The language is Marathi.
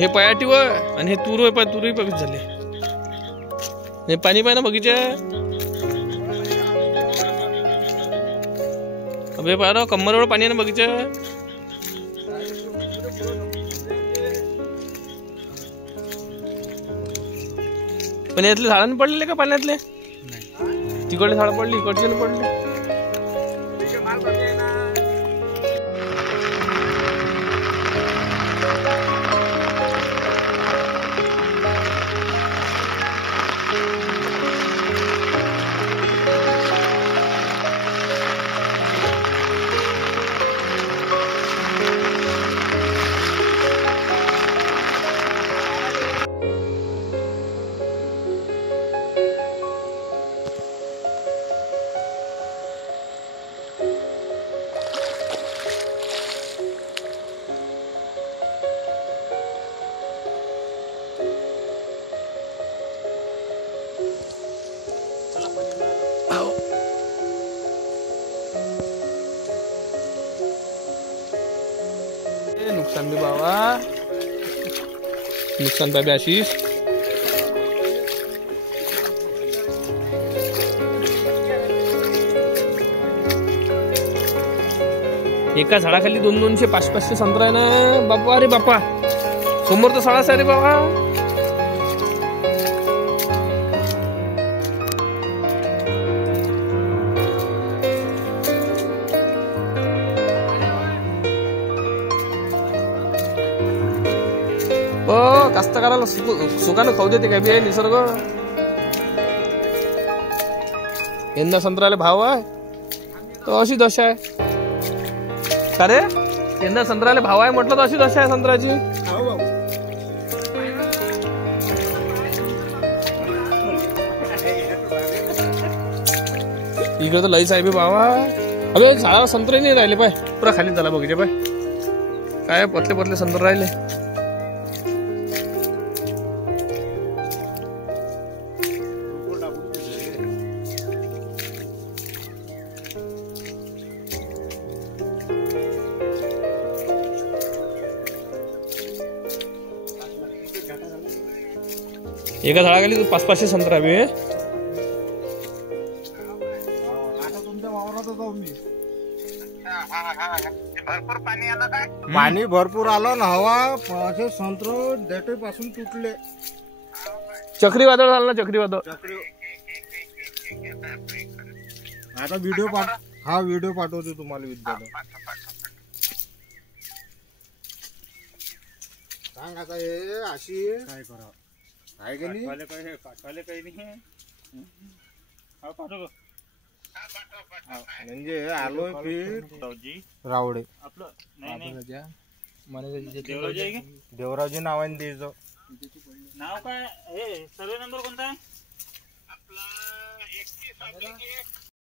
हे पयाटी व आणि हे तूर होय, तुरही बघित झाले. हे पाणी पाय ना बगीचा. अबे पाय कमरवर पाणी आहे ना बगीचा. पण यातले झाडांनी पडलेले का पाण्यातले? तिकडले झाड पडली, इकडचे पडले. नुकसान भी बाबा, नुकसान पाहिजे आशिष. एका झाडाखाली 200-200 500-500 संत्रा आहे ना बापा. अरे बापा, समोर तर 6 रे बाबा. कास्तकाराला सुखानं खाऊ देते काय बी आहे निसर्ग. यंदा संत्र्याला भाव आहे तर अशी दशा आहे. का रे, यंदा संत्र्याला भाव आहे म्हटलं तर अशी दशा आहे संत्र्याची. इकडे तर लई साहेब बाबा. अबे झाडा संत्रे नाही राहिले पाय, पुरा खाली झाला बघितले पाय. काय पतले पतले संत्र राहिले. एका झाडाखाली 500-500 संत्रा बी. पाणी भरपूर आलं ना, हवा असे संत्र देठे पासून तुटले. चक्रीवादळ झालं ना, चक्रीवादळ. आता व्हिडिओ हा व्हिडिओ पाठवतो तुम्हाला विद्यालय. सांग आता हे अशी काय करा काय गेली पाठवायला काही नाही. म्हणजे आलोय फिर रावडे आपलं देवराजी नावाने द्यायचं. नाव काय? हे सर्वे नंबर कोणता आहे आपला? 31